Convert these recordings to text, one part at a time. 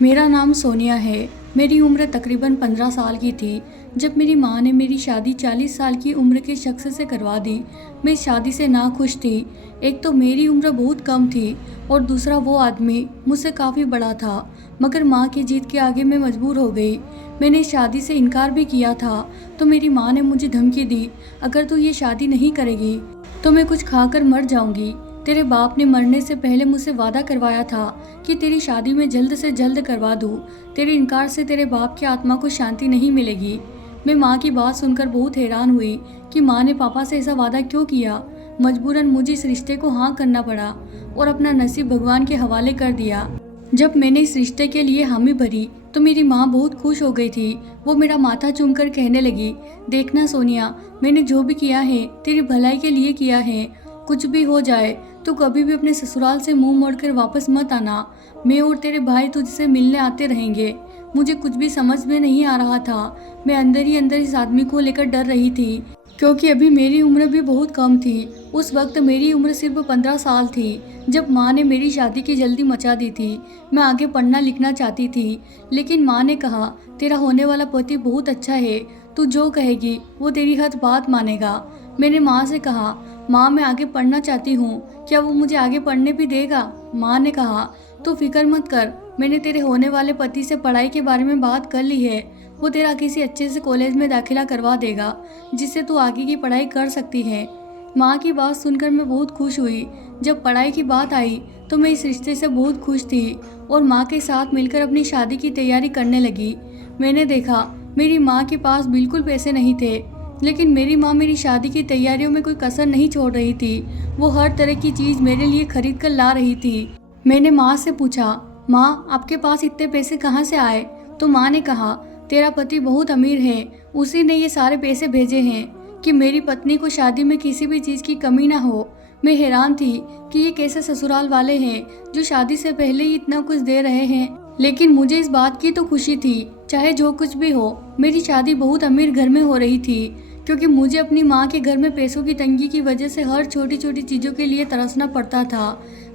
मेरा नाम सोनिया है। मेरी उम्र तकरीबन 15 साल की थी जब मेरी माँ ने मेरी शादी 40 साल की उम्र के शख्स से करवा दी। मैं इस शादी से नाखुश थी। एक तो मेरी उम्र बहुत कम थी और दूसरा वो आदमी मुझसे काफ़ी बड़ा था। मगर माँ की जिद के आगे मैं मजबूर हो गई। मैंने इस शादी से इनकार भी किया था तो मेरी माँ ने मुझे धमकी दी, अगर तू ये शादी नहीं करेगी तो मैं कुछ खाकर मर जाऊंगी। तेरे बाप ने मरने से पहले मुझसे वादा करवाया था कि तेरी शादी मैं जल्द से जल्द करवा दूँ। तेरे इनकार से तेरे बाप की आत्मा को शांति नहीं मिलेगी। मैं माँ की बात सुनकर बहुत हैरान हुई कि माँ ने पापा से ऐसा वादा क्यों किया। मजबूरन मुझे इस रिश्ते को हाँ करना पड़ा और अपना नसीब भगवान के हवाले कर दिया। जब मैंने इस रिश्ते के लिए हामी भरी तो मेरी माँ बहुत खुश हो गई थी। वो मेरा माथा चूमकर कहने लगी, देखना सोनिया, मैंने जो भी किया है तेरी भलाई के लिए किया है। कुछ भी हो जाए तो कभी भी अपने ससुराल से मुंह मोड़कर वापस मत आना। मैं और तेरे भाई तुझसे मिलने आते रहेंगे। मुझे कुछ भी समझ में नहीं आ रहा था। मैं अंदर ही अंदर इस आदमी को लेकर डर रही थी क्योंकि अभी मेरी उम्र भी बहुत कम थी। उस वक्त मेरी उम्र सिर्फ 15 साल थी जब माँ ने मेरी शादी की जल्दी मचा दी थी। मैं आगे पढ़ना लिखना चाहती थी लेकिन माँ ने कहा, तेरा होने वाला पति बहुत अच्छा है, तू जो कहेगी वो तेरी हर बात मानेगा। मैंने माँ से कहा, माँ मैं आगे पढ़ना चाहती हूँ, क्या वो मुझे आगे पढ़ने भी देगा? माँ ने कहा, तू फिक्र मत कर, मैंने तेरे होने वाले पति से पढ़ाई के बारे में बात कर ली है। वो तेरा किसी अच्छे से कॉलेज में दाखिला करवा देगा जिससे तू आगे की पढ़ाई कर सकती है। माँ की बात सुनकर मैं बहुत खुश हुई। जब पढ़ाई की बात आई तो मैं इस रिश्ते से बहुत खुश थी और माँ के साथ मिलकर अपनी शादी की तैयारी करने लगी। मैंने देखा मेरी माँ के पास बिल्कुल पैसे नहीं थे, लेकिन मेरी माँ मेरी शादी की तैयारियों में कोई कसर नहीं छोड़ रही थी। वो हर तरह की चीज़ मेरे लिए खरीद कर ला रही थी। मैंने माँ से पूछा, माँ आपके पास इतने पैसे कहाँ से आए? तो माँ ने कहा, तेरा पति बहुत अमीर है, उसी ने ये सारे पैसे भेजे हैं कि मेरी पत्नी को शादी में किसी भी चीज़ की कमी ना हो। मैं हैरान थी कि ये कैसे ससुराल वाले हैं जो शादी से पहले ही इतना कुछ दे रहे हैं, लेकिन मुझे इस बात की तो खुशी थी। चाहे जो कुछ भी हो, मेरी शादी बहुत अमीर घर में हो रही थी क्योंकि मुझे अपनी माँ के घर में पैसों की तंगी की वजह से हर छोटी छोटी चीज़ों के लिए तरसना पड़ता था।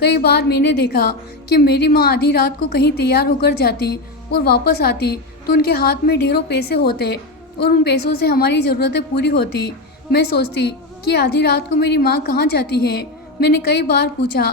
कई बार मैंने देखा कि मेरी माँ आधी रात को कहीं तैयार होकर जाती और वापस आती तो उनके हाथ में ढेरों पैसे होते और उन पैसों से हमारी ज़रूरतें पूरी होती। मैं सोचती कि आधी रात को मेरी माँ कहाँ जाती है। मैंने कई बार पूछा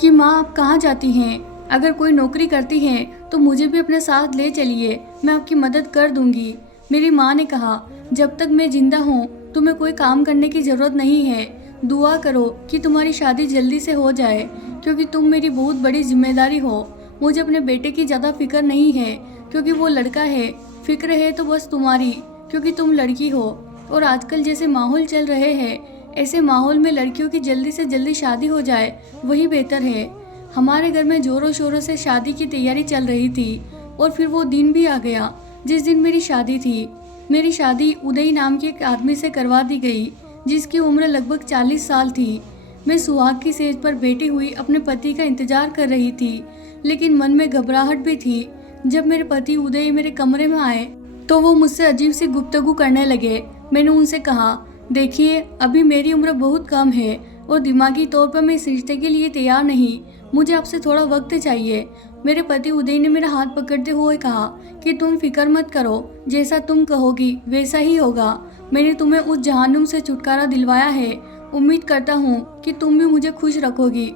कि माँ आप कहाँ जाती हैं? अगर कोई नौकरी करती हैं तो मुझे भी अपने साथ ले चलिए, मैं आपकी मदद कर दूंगी। मेरी माँ ने कहा, जब तक मैं जिंदा हूँ तुम्हें कोई काम करने की ज़रूरत नहीं है। दुआ करो कि तुम्हारी शादी जल्दी से हो जाए क्योंकि तुम मेरी बहुत बड़ी जिम्मेदारी हो। मुझे अपने बेटे की ज़्यादा फिक्र नहीं है क्योंकि वो लड़का है, फिक्र है तो बस तुम्हारी क्योंकि तुम लड़की हो। और आजकल जैसे माहौल चल रहे हैं ऐसे माहौल में लड़कियों की जल्दी से जल्दी शादी हो जाए वही बेहतर है। हमारे घर में ज़ोरों शोरों से शादी की तैयारी चल रही थी और फिर वो दिन भी आ गया जिस दिन मेरी शादी थी। मेरी शादी उदय नाम के एक आदमी से करवा दी गई जिसकी उम्र लगभग 40 साल थी। मैं सुहाग की सेज पर बैठी हुई अपने पति का इंतजार कर रही थी लेकिन मन में घबराहट भी थी। जब मेरे पति उदय मेरे कमरे में आए तो वो मुझसे अजीब सी गुफ्तगू करने लगे। मैंने उनसे कहा, देखिए अभी मेरी उम्र बहुत कम है और दिमागी तौर पर मैं इस रिश्ते के लिए तैयार नहीं, मुझे आपसे थोड़ा वक्त चाहिए। मेरे पति उदय ने मेरा हाथ पकड़ते हुए कहा कि तुम फिक्र मत करो, जैसा तुम कहोगी वैसा ही होगा। मैंने तुम्हें उस जहन्नुम से छुटकारा दिलवाया है, उम्मीद करता हूँ कि तुम भी मुझे खुश रखोगी।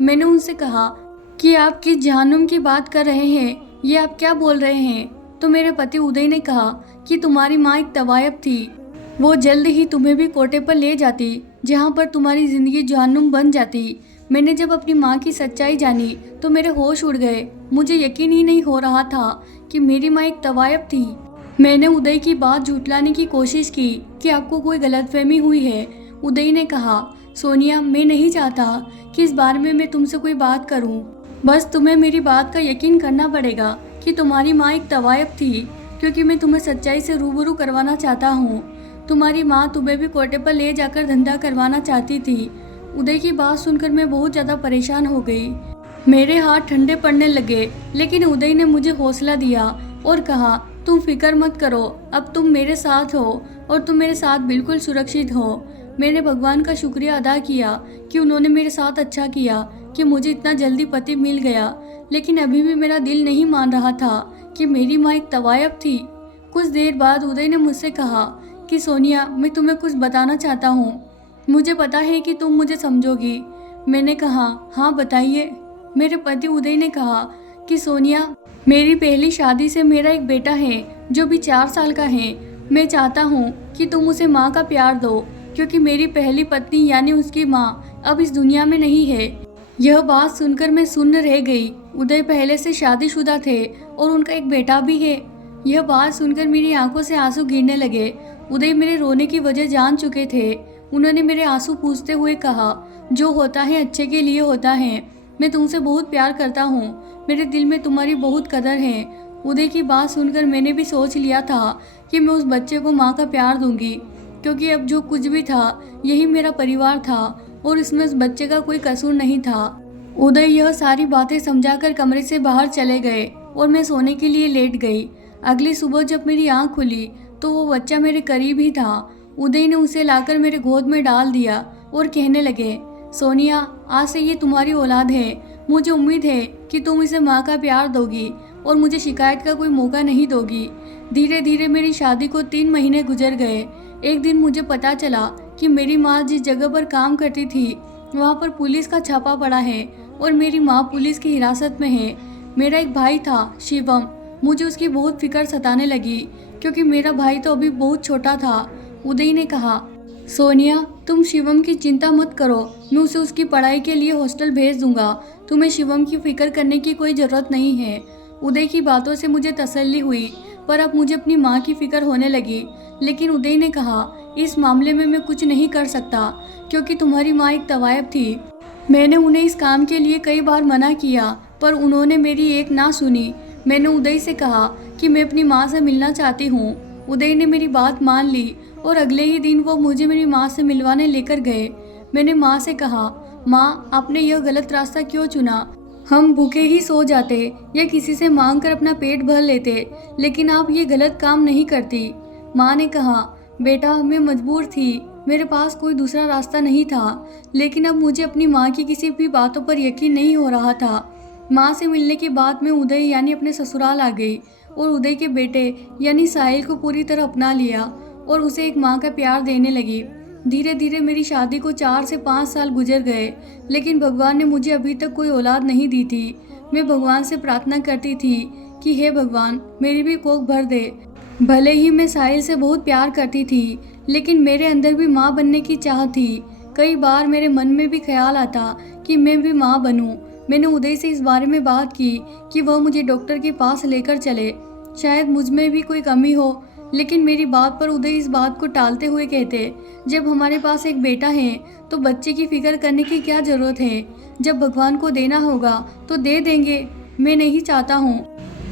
मैंने उनसे कहा कि आप किस जहन्नुम की बात कर रहे हैं, ये आप क्या बोल रहे हैं? तो मेरे पति उदय ने कहा कि तुम्हारी माँ एक तवायब थी, वो जल्द ही तुम्हें भी कोटे पर ले जाती जहाँ पर तुम्हारी जिंदगी जहन्नुम बन जाती। मैंने जब अपनी माँ की सच्चाई जानी तो मेरे होश उड़ गए। मुझे यकीन ही नहीं हो रहा था कि मेरी माँ एक तवायब थी। मैंने उदय की बात झुठलाने की कोशिश की कि आपको कोई गलतफहमी हुई है। उदय ने कहा, सोनिया मैं नहीं चाहता कि इस बारे में मैं तुमसे कोई बात करूं। बस तुम्हें मेरी बात का यकीन करना पड़ेगा कि तुम्हारी माँ एक तवायब थी क्योंकि मैं तुम्हें सच्चाई से रूबरू करवाना चाहता हूँ। तुम्हारी माँ तुम्हें भी कोटे पर ले जाकर धंधा करवाना चाहती थी। उदय की बात सुनकर मैं बहुत ज़्यादा परेशान हो गई। मेरे हाथ ठंडे पड़ने लगे लेकिन उदय ने मुझे हौसला दिया और कहा, तुम फिक्र मत करो, अब तुम मेरे साथ हो और तुम मेरे साथ बिल्कुल सुरक्षित हो। मैंने भगवान का शुक्रिया अदा किया कि उन्होंने मेरे साथ अच्छा किया कि मुझे इतना जल्दी पति मिल गया। लेकिन अभी भी मेरा दिल नहीं मान रहा था कि मेरी माँ एक तवायब थी। कुछ देर बाद उदय ने मुझसे कहा कि सोनिया, मैं तुम्हें कुछ बताना चाहता हूँ। मुझे पता है कि तुम मुझे समझोगी। मैंने कहा, हाँ बताइए। मेरे पति उदय ने कहा कि सोनिया, मेरी पहली शादी से मेरा एक बेटा है जो भी 4 साल का है। मैं चाहता हूँ कि तुम उसे माँ का प्यार दो, क्योंकि मेरी पहली पत्नी यानी उसकी माँ अब इस दुनिया में नहीं है। यह बात सुनकर मैं सुन्न रह गई। उदय पहले से शादीशुदा थे और उनका एक बेटा भी है। यह बात सुनकर मेरी आंखों से आंसू गिरने लगे। उदय मेरे रोने की वजह जान चुके थे। उन्होंने मेरे आंसू पूछते हुए कहा, जो होता है अच्छे के लिए होता है। मैं तुमसे बहुत प्यार करता हूँ। मेरे दिल में तुम्हारी बहुत कदर है। उदय की बात सुनकर मैंने भी सोच लिया था कि मैं उस बच्चे को माँ का प्यार दूंगी, क्योंकि अब जो कुछ भी था यही मेरा परिवार था और इसमें उस बच्चे का कोई कसूर नहीं था। उदय यह सारी बातें समझाकर कमरे से बाहर चले गए और मैं सोने के लिए लेट गई। अगली सुबह जब मेरी आँख खुली तो वो बच्चा मेरे करीब ही था। उदय ने उसे लाकर मेरे गोद में डाल दिया और कहने लगे, सोनिया, आज से ये तुम्हारी औलाद है। मुझे उम्मीद है कि तुम इसे माँ का प्यार दोगी और मुझे शिकायत का कोई मौका नहीं दोगी। धीरे धीरे मेरी शादी को 3 महीने गुजर गए। एक दिन मुझे पता चला कि मेरी माँ जिस जगह पर काम करती थी वहाँ पर पुलिस का छापा पड़ा है और मेरी माँ पुलिस की हिरासत में है। मेरा एक भाई था, शिवम। मुझे उसकी बहुत फिक्र सताने लगी, क्योंकि मेरा भाई तो अभी बहुत छोटा था। उदय ने कहा, सोनिया, तुम शिवम की चिंता मत करो। मैं उसे उसकी पढ़ाई के लिए हॉस्टल भेज दूंगा। तुम्हें शिवम की फिक्र करने की कोई ज़रूरत नहीं है। उदय की बातों से मुझे तसल्ली हुई, पर अब मुझे अपनी माँ की फिक्र होने लगी। लेकिन उदय ने कहा, इस मामले में मैं कुछ नहीं कर सकता, क्योंकि तुम्हारी माँ एक तवायब थी। मैंने उन्हें इस काम के लिए कई बार मना किया, पर उन्होंने मेरी एक ना सुनी। मैंने उदय से कहा कि मैं अपनी माँ से मिलना चाहती हूँ। उदय ने मेरी बात मान ली और अगले ही दिन वो मुझे मेरी माँ से मिलवाने लेकर गए। मैंने माँ से कहा, माँ, आपने यह गलत रास्ता क्यों चुना? हम भूखे ही सो जाते या किसी से मांग कर अपना पेट भर लेते, लेकिन आप ये गलत काम नहीं करती। माँ ने कहा, बेटा, मैं मजबूर थी। मेरे पास कोई दूसरा रास्ता नहीं था। लेकिन अब मुझे अपनी माँ की किसी भी बातों पर यकीन नहीं हो रहा था। माँ से मिलने के बाद मैं उदय यानी अपने ससुराल आ गई और उदय के बेटे यानी साहिल को पूरी तरह अपना लिया और उसे एक माँ का प्यार देने लगी। धीरे धीरे मेरी शादी को 4 से 5 साल गुजर गए, लेकिन भगवान ने मुझे अभी तक कोई औलाद नहीं दी थी। मैं भगवान से प्रार्थना करती थी कि हे भगवान, मेरी भी कोख भर दे। भले ही मैं साहिल से बहुत प्यार करती थी, लेकिन मेरे अंदर भी माँ बनने की चाह थी। कई बार मेरे मन में भी ख्याल आता कि मैं भी माँ बनूं। मैंने उदय से इस बारे में बात की कि वह मुझे डॉक्टर के पास लेकर चले। शायद मुझ में भी कोई कमी हो, लेकिन मेरी बात पर उदय इस बात को टालते हुए कहते, जब हमारे पास एक बेटा है तो बच्चे की फिक्र करने की क्या ज़रूरत है? जब भगवान को देना होगा तो दे देंगे। मैं नहीं चाहता हूँ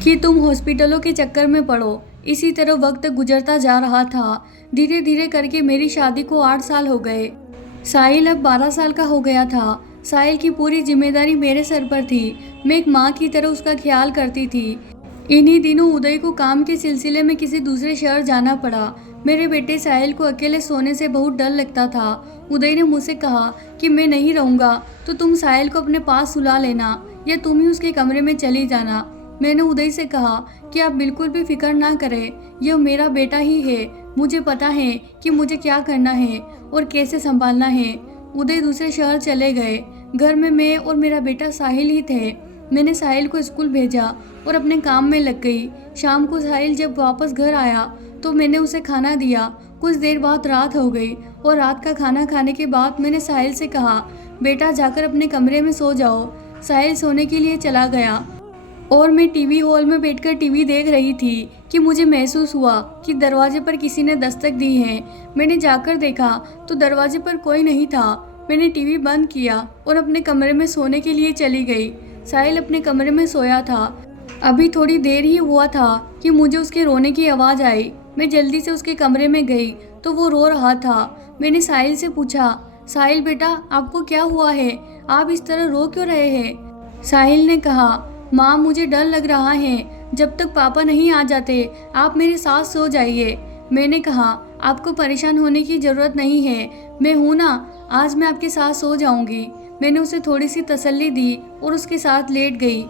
कि तुम हॉस्पिटलों के चक्कर में पड़ो। इसी तरह वक्त गुजरता जा रहा था। धीरे धीरे करके मेरी शादी को 8 साल हो गए। साहिल अब 12 साल का हो गया था। साहिल की पूरी जिम्मेदारी मेरे सर पर थी। मैं एक माँ की तरह उसका ख्याल करती थी। इन्हीं दिनों उदय को काम के सिलसिले में किसी दूसरे शहर जाना पड़ा। मेरे बेटे साहिल को अकेले सोने से बहुत डर लगता था। उदय ने मुझसे कहा कि मैं नहीं रहूँगा तो तुम साहिल को अपने पास सुला लेना या तुम ही उसके कमरे में चली जाना। मैंने उदय से कहा कि आप बिल्कुल भी फिक्र ना करें, यह मेरा बेटा ही है। मुझे पता है कि मुझे क्या करना है और कैसे संभालना है। उदय दूसरे शहर चले गए। घर में मैं और मेरा बेटा साहिल ही थे। मैंने साहिल को स्कूल भेजा और अपने काम में लग गई। शाम को साहिल जब वापस घर आया तो मैंने उसे खाना दिया। कुछ देर बाद रात हो गई और रात का खाना खाने के बाद मैंने साहिल से कहा, बेटा जाकर अपने कमरे में सो जाओ। साहिल सोने के लिए चला गया और मैं टीवी हॉल में बैठकर टीवी देख रही थी कि मुझे महसूस हुआ कि दरवाजे पर किसी ने दस्तक दी है। मैंने जाकर देखा तो दरवाजे पर कोई नहीं था। मैंने टीवी बंद किया और अपने कमरे में सोने के लिए चली गई। साहिल अपने कमरे में सोया था। अभी थोड़ी देर ही हुआ था कि मुझे उसके रोने की आवाज़ आई। मैं जल्दी से उसके कमरे में गई तो वो रो रहा था। मैंने साहिल से पूछा, साहिल बेटा, आपको क्या हुआ है? आप इस तरह रो क्यों रहे हैं? साहिल ने कहा, माँ, मुझे डर लग रहा है। जब तक पापा नहीं आ जाते आप मेरे साथ सो जाइए। मैंने कहा, आपको परेशान होने की ज़रूरत नहीं है, मैं हूँ ना, आज मैं आपके साथ सो जाऊँगी। मैंने उसे थोड़ी सी तसल्ली दी और उसके साथ लेट गई।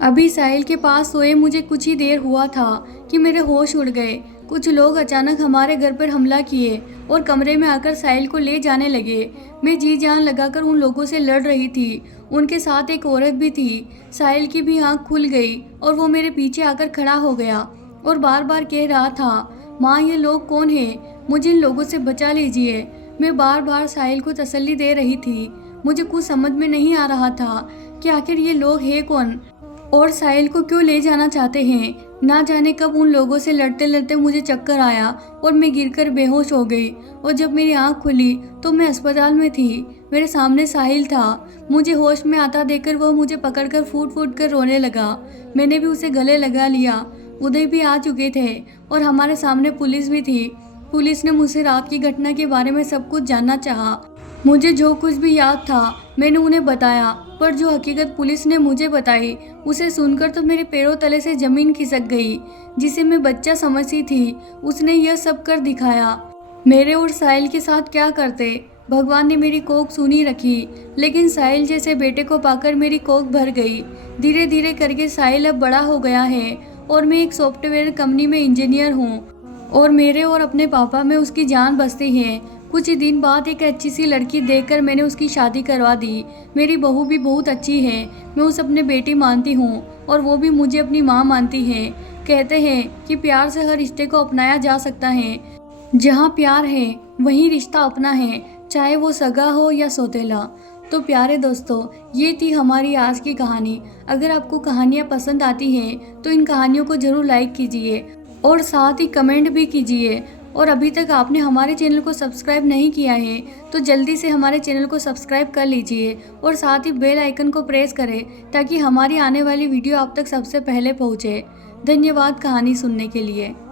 अभी साहिल के पास सोए मुझे कुछ ही देर हुआ था कि मेरे होश उड़ गए। कुछ लोग अचानक हमारे घर पर हमला किए और कमरे में आकर साहिल को ले जाने लगे। मैं जी जान लगाकर उन लोगों से लड़ रही थी। उनके साथ एक औरत भी थी। साहिल की भी आंख खुल गई और वो मेरे पीछे आकर खड़ा हो गया और बार बार कह रहा था, माँ ये लोग कौन हैं? मुझे इन लोगों से बचा लीजिए। मैं बार बार साहिल को तसल्ली दे रही थी। मुझे कुछ समझ में नहीं आ रहा था कि आखिर ये लोग हैं कौन और साहिल को क्यों ले जाना चाहते हैं। ना जाने कब उन लोगों से लड़ते लड़ते मुझे चक्कर आया और मैं गिरकर बेहोश हो गई और जब मेरी आंख खुली तो मैं अस्पताल में थी। मेरे सामने साहिल था। मुझे होश में आता देखकर वह मुझे पकड़कर फूट फूट कर रोने लगा। मैंने भी उसे गले लगा लिया। उदय भी आ चुके थे और हमारे सामने पुलिस भी थी। पुलिस ने मुझसे रात की घटना के बारे में सब कुछ जानना चाहा। मुझे जो कुछ भी याद था मैंने उन्हें बताया, पर जो हकीकत पुलिस ने मुझे बताई उसे सुनकर तो मेरे पैरों तले से जमीन खिसक गई। जिसे मैं बच्चा समझती थी उसने यह सब कर दिखाया। मेरे और साहिल के साथ क्या करते? भगवान ने मेरी कोख सुनी रखी, लेकिन साहिल जैसे बेटे को पाकर मेरी कोख भर गई। धीरे धीरे करके साहिल अब बड़ा हो गया है और मैं एक सॉफ्टवेयर कंपनी में इंजीनियर हूँ और मेरे और अपने पापा में उसकी जान बसती है। कुछ ही दिन बाद एक अच्छी सी लड़की देखकर मैंने उसकी शादी करवा दी। मेरी बहू भी बहुत अच्छी है। मैं उसे अपने बेटी मानती हूँ और वो भी मुझे अपनी माँ मानती है। कहते हैं कि प्यार से हर रिश्ते को अपनाया जा सकता है। जहाँ प्यार है वहीं रिश्ता अपना है, चाहे वो सगा हो या सौतेला। तो प्यारे दोस्तों, ये थी हमारी आज की कहानी। अगर आपको कहानियाँ पसंद आती हैं तो इन कहानियों को ज़रूर लाइक कीजिए और साथ ही कमेंट भी कीजिए। और अभी तक आपने हमारे चैनल को सब्सक्राइब नहीं किया है तो जल्दी से हमारे चैनल को सब्सक्राइब कर लीजिए और साथ ही बेल आइकन को प्रेस करें ताकि हमारी आने वाली वीडियो आप तक सबसे पहले पहुंचे। धन्यवाद कहानी सुनने के लिए।